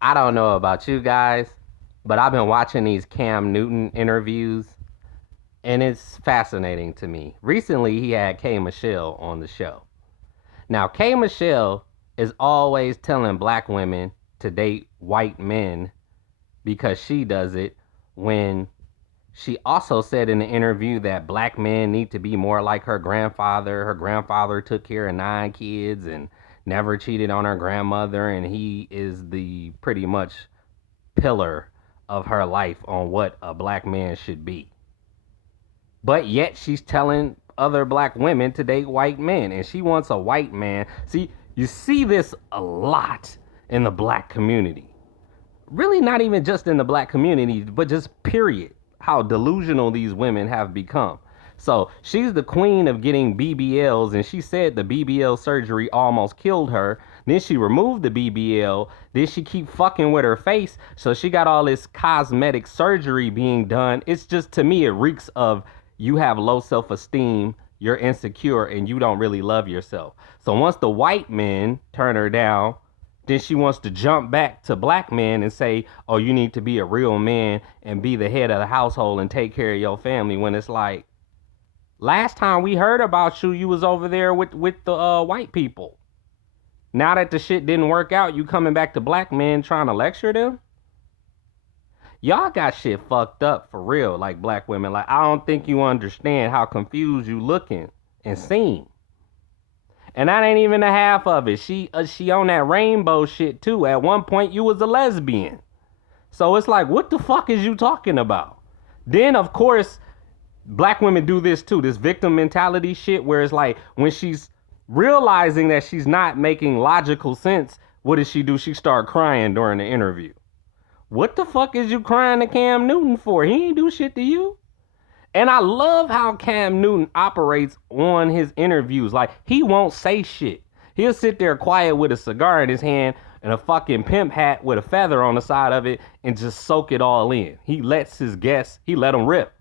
I don't know about you guys, but I've been watching these Cam Newton interviews, and it's fascinating to me. Recently, he had K Michelle on the show. Now, K Michelle is always telling black women to date white men because she does it, when she also said in the interview that black men need to be more like her grandfather. Her grandfather took care of 9 kids and never cheated on her grandmother, and he is the pretty much pillar of her life on what a black man should be. But yet she's telling other black women to date white men, and she wants a white man. See, you see this a lot in the black community. Really, not even just in the black community, but just period. How delusional these women have become. So she's the queen of getting BBLs, and she said the BBL surgery almost killed her. Then she removed the BBL. Then she keep fucking with her face. So she got all this cosmetic surgery being done. It's just, to me, it reeks of you have low self-esteem, you're insecure, and you don't really love yourself. So once the white men turn her down, then she wants to jump back to black men and say, oh, you need to be a real man and be the head of the household and take care of your family. When it's like, last time we heard about you, you was over there with the white people. Now that the shit didn't work out, you coming back to black men trying to lecture them? Y'all got shit fucked up for real, like black women. Like, I don't think you understand how confused you looking and seem. And that ain't even the half of it. She on that rainbow shit too. At one point, you was a lesbian. So it's like, what the fuck is you talking about? Then, of course, black women do this too. This victim mentality shit, where it's like, when she's realizing that she's not making logical sense, what does she do? She start crying during the interview. What the fuck is you crying to Cam Newton for? He ain't do shit to you. And I love how Cam Newton operates on his interviews. Like, he won't say shit. He'll sit there quiet with a cigar in his hand and a fucking pimp hat with a feather on the side of it and just soak it all in. He lets his guests, he let them rip.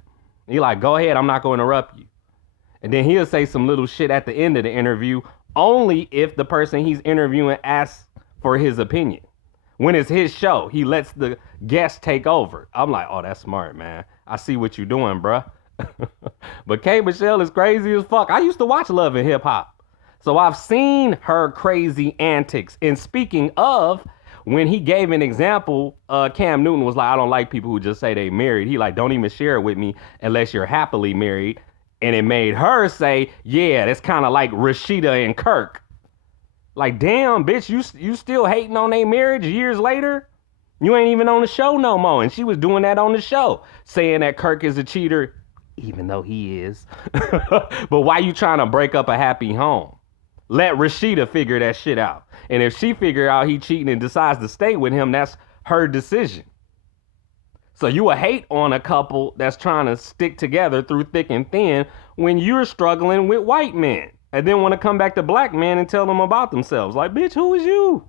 He like, go ahead, I'm not going to interrupt you. And then he'll say some little shit at the end of the interview, only if the person he's interviewing asks for his opinion. When it's his show, he lets the guest take over. I'm like, oh, that's smart, man. I see what you're doing, bruh. But K Michelle is crazy as fuck. I used to watch Love and Hip Hop, so I've seen her crazy antics. And speaking of, when he gave an example, Cam Newton was like, I don't like people who just say they married. He like, don't even share it with me unless you're happily married. And it made her say, yeah, that's kind of like Rashida and Kirk. Like, damn, bitch, you still hating on their marriage years later? You ain't even on the show no more. And she was doing that on the show, saying that Kirk is a cheater, even though he is. But why you trying to break up a happy home? Let Rashida figure that shit out. And if she figure out he cheating and decides to stay with him, that's her decision. So you will hate on a couple that's trying to stick together through thick and thin when you're struggling with white men. And then want to come back to black men and tell them about themselves. Like, bitch, who is you?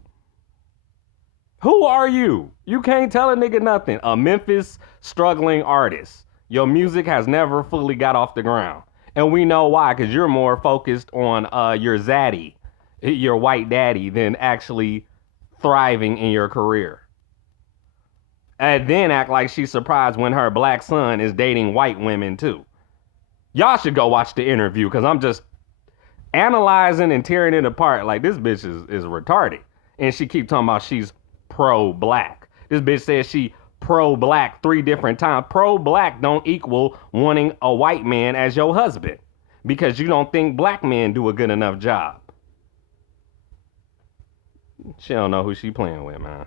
Who are you? You can't tell a nigga nothing. A Memphis struggling artist. Your music has never fully got off the ground. And we know why, because you're more focused on your zaddy, your white daddy, than actually thriving in your career. And then act like she's surprised when her black son is dating white women too. Y'all should go watch the interview, because I'm just analyzing and tearing it apart. Like, this bitch is retarded. And she keep talking about she's pro-black. This bitch says she pro-black 3 different times. Pro-black don't equal wanting a white man as your husband, because you don't think black men do a good enough job. She don't know who she playing with, man.